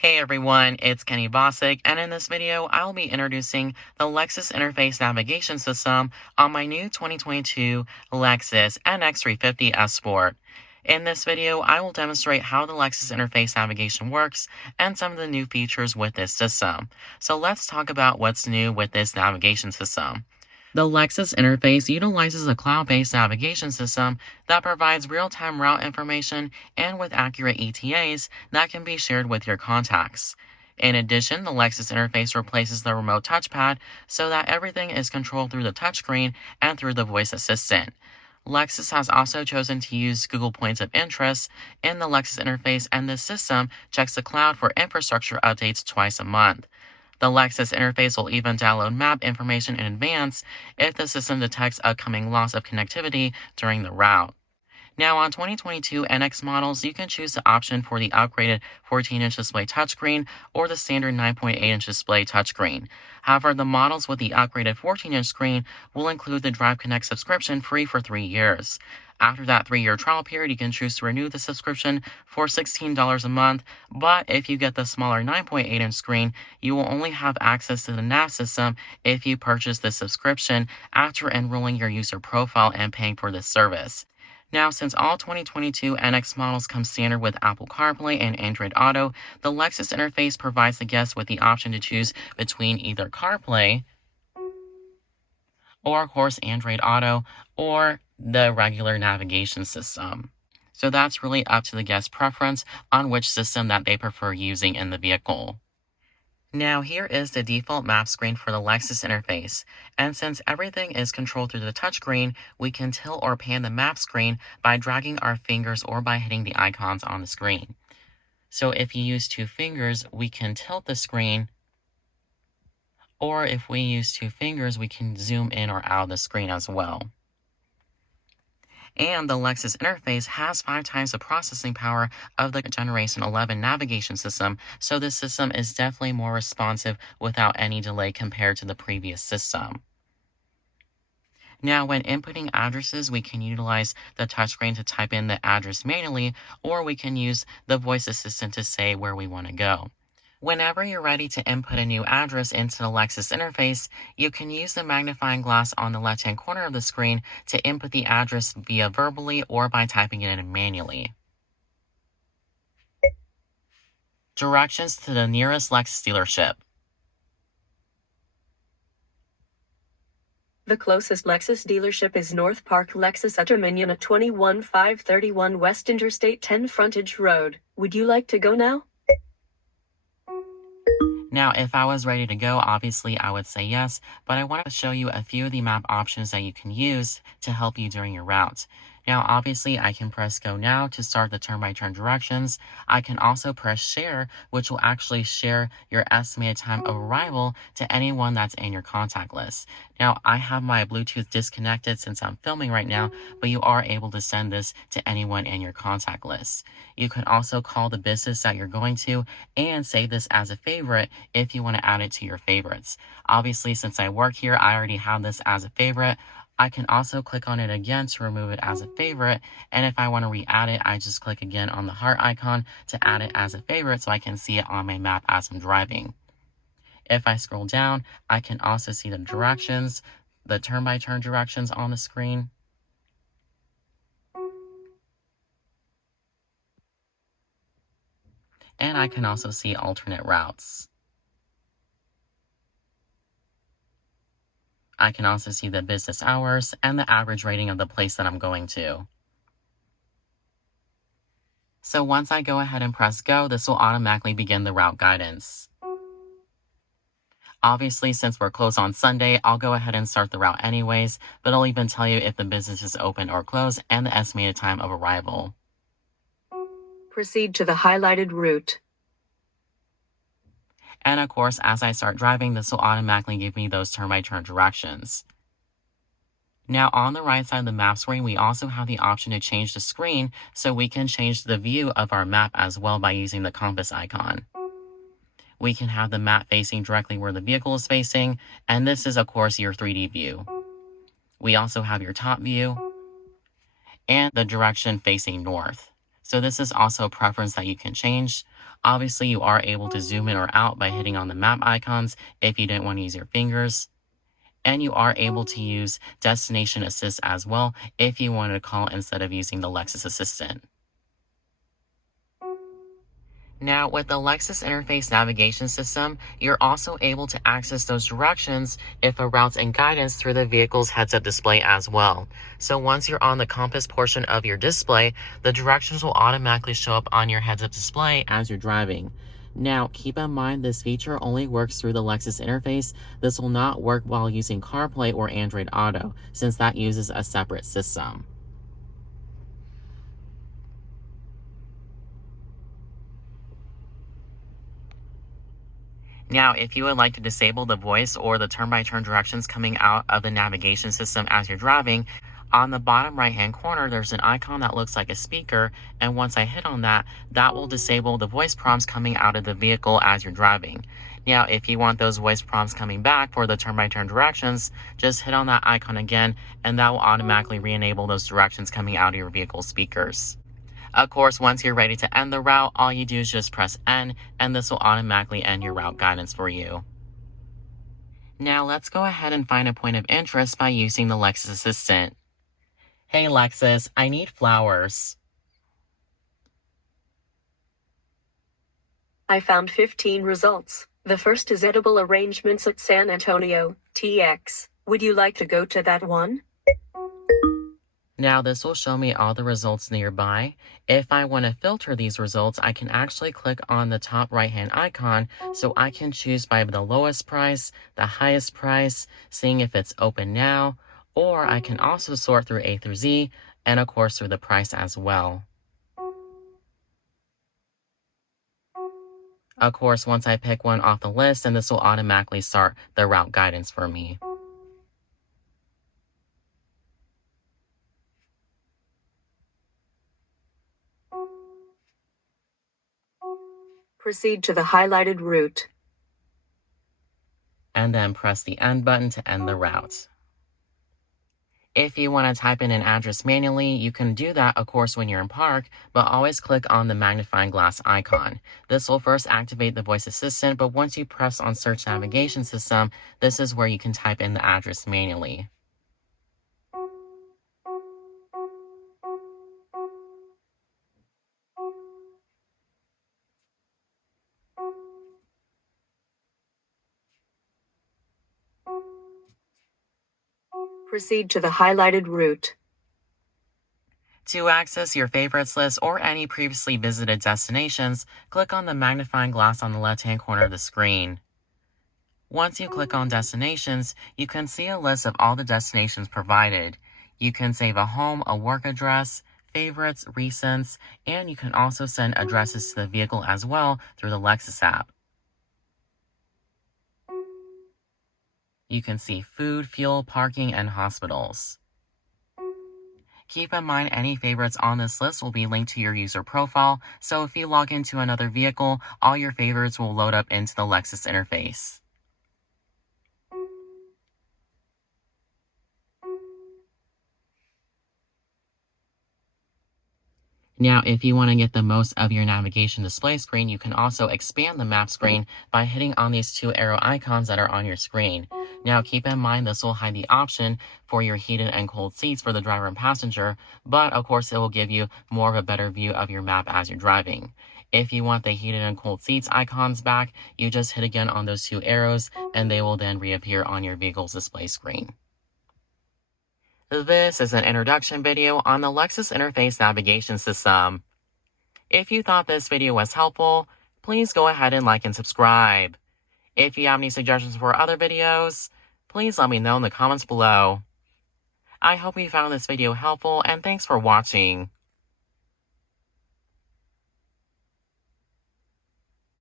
Hey everyone, it's Kenny Bosick, and in this video, I'll be introducing the Lexus Interface Navigation System on my new 2022 Lexus NX350 S Sport. In this video, I will demonstrate how the Lexus Interface Navigation works and some of the new features with this system. So let's talk about what's new with this navigation system. The Lexus interface utilizes a cloud-based navigation system that provides real-time route information and with accurate ETAs that can be shared with your contacts. In addition, the Lexus interface replaces the remote touchpad so that everything is controlled through the touchscreen and through the voice assistant. Lexus has also chosen to use Google Points of Interest in the Lexus interface, and this system checks the cloud for infrastructure updates twice a month. The Lexus interface will even download map information in advance if the system detects upcoming loss of connectivity during the route. Now, on 2022 NX models, you can choose the option for the upgraded 14-inch display touchscreen or the standard 9.8-inch display touchscreen. However, the models with the upgraded 14-inch screen will include the Drive Connect subscription free for 3 years. After that 3-year trial period, you can choose to renew the subscription for $16 a month, but if you get the smaller 9.8-inch screen, you will only have access to the nav system if you purchase the subscription after enrolling your user profile and paying for this service. Now, since all 2022 NX models come standard with Apple CarPlay and Android Auto, the Lexus interface provides the guest with the option to choose between either CarPlay or, of course, Android Auto or the regular navigation system. So that's really up to the guest's preference on which system that they prefer using in the vehicle. Now here is the default map screen for the Lexus interface, and since everything is controlled through the touchscreen, we can tilt or pan the map screen by dragging our fingers or by hitting the icons on the screen. So if you use 2 fingers, we can tilt the screen, or if we use 2 fingers, we can zoom in or out of the screen as well. And the Lexus interface has 5 times the processing power of the Generation 11 navigation system, so this system is definitely more responsive without any delay compared to the previous system. Now, when inputting addresses, we can utilize the touchscreen to type in the address manually, or we can use the voice assistant to say where we want to go. Whenever you're ready to input a new address into the Lexus interface, you can use the magnifying glass on the left-hand corner of the screen to input the address via verbally or by typing it in manually. Directions to the nearest Lexus dealership. The closest Lexus dealership is North Park Lexus at Dominion at 21531 West Interstate 10 Frontage Road. Would you like to go now? Now, if I was ready to go, obviously I would say yes, but I want to show you a few of the map options that you can use to help you during your route. Now, obviously, I can press go now to start the turn-by-turn directions. I can also press share, which will actually share your estimated time of arrival to anyone that's in your contact list. Now, I have my Bluetooth disconnected since I'm filming right now, but you are able to send this to anyone in your contact list. You can also call the business that you're going to and save this as a favorite if you want to add it to your favorites. Obviously, since I work here, I already have this as a favorite. I can also click on it again to remove it as a favorite, and if I want to re-add it, I just click again on the heart icon to add it as a favorite so I can see it on my map as I'm driving. If I scroll down, I can also see the directions, the turn-by-turn directions on the screen. And I can also see alternate routes. I can also see the business hours and the average rating of the place that I'm going to. So once I go ahead and press go, this will automatically begin the route guidance. Obviously, since we're closed on Sunday, I'll go ahead and start the route anyways, but I'll even tell you if the business is open or closed and the estimated time of arrival. Proceed to the highlighted route. And of course, as I start driving, this will automatically give me those turn-by-turn directions. Now, on the right side of the map screen, we also have the option to change the screen, so we can change the view of our map as well by using the compass icon. We can have the map facing directly where the vehicle is facing, and this is, of course, your 3D view. We also have your top view and the direction facing north. So this is also a preference that you can change. Obviously, you are able to zoom in or out by hitting on the map icons if you didn't want to use your fingers. And you are able to use Destination Assist as well if you wanted to call instead of using the Lexus Assistant. Now, with the Lexus Interface Navigation System, you're also able to access those directions if a route's in guidance through the vehicle's heads-up display as well. So once you're on the compass portion of your display, the directions will automatically show up on your heads-up display as you're driving. Now, keep in mind this feature only works through the Lexus interface. This will not work while using CarPlay or Android Auto, since that uses a separate system. Now, if you would like to disable the voice or the turn-by-turn directions coming out of the navigation system as you're driving, on the bottom right-hand corner, there's an icon that looks like a speaker, and once I hit on that, that will disable the voice prompts coming out of the vehicle as you're driving. Now, if you want those voice prompts coming back for the turn-by-turn directions, just hit on that icon again, and that will automatically re-enable those directions coming out of your vehicle speakers. Of course, once you're ready to end the route, all you do is just press N, and this will automatically end your route guidance for you. Now let's go ahead and find a point of interest by using the Lexus Assistant. Hey Lexus, I need flowers. I found 15 results. The first is edible arrangements at San Antonio, TX. Would you like to go to that one? Now this will show me all the results nearby. If I want to filter these results, I can actually click on the top right-hand icon so I can choose by the lowest price, the highest price, seeing if it's open now, or I can also sort through A through Z, and of course through the price as well. Of course, once I pick one off the list, and this will automatically start the route guidance for me. Proceed to the highlighted route. And then press the end button to end the route. If you want to type in an address manually, you can do that, of course, when you're in park, but always click on the magnifying glass icon. This will first activate the voice assistant, but once you press on search navigation system, this is where you can type in the address manually. Proceed to the highlighted route. To access your favorites list or any previously visited destinations, click on the magnifying glass on the left-hand corner of the screen. Once you click on destinations, you can see a list of all the destinations provided. You can save a home, a work address, favorites, recents, and you can also send addresses to the vehicle as well through the Lexus app. You can see food, fuel, parking, and hospitals. Keep in mind any favorites on this list will be linked to your user profile, so if you log into another vehicle, all your favorites will load up into the Lexus interface. Now, if you want to get the most of your navigation display screen, you can also expand the map screen by hitting on these two arrow icons that are on your screen. Now, keep in mind this will hide the option for your heated and cold seats for the driver and passenger, but of course it will give you more of a better view of your map as you're driving. If you want the heated and cold seats icons back, you just hit again on those two arrows and they will then reappear on your vehicle's display screen. This is an introduction video on the Lexus Interface Navigation System. If you thought this video was helpful, please go ahead and like and subscribe. If you have any suggestions for other videos, please let me know in the comments below. I hope you found this video helpful and thanks for watching.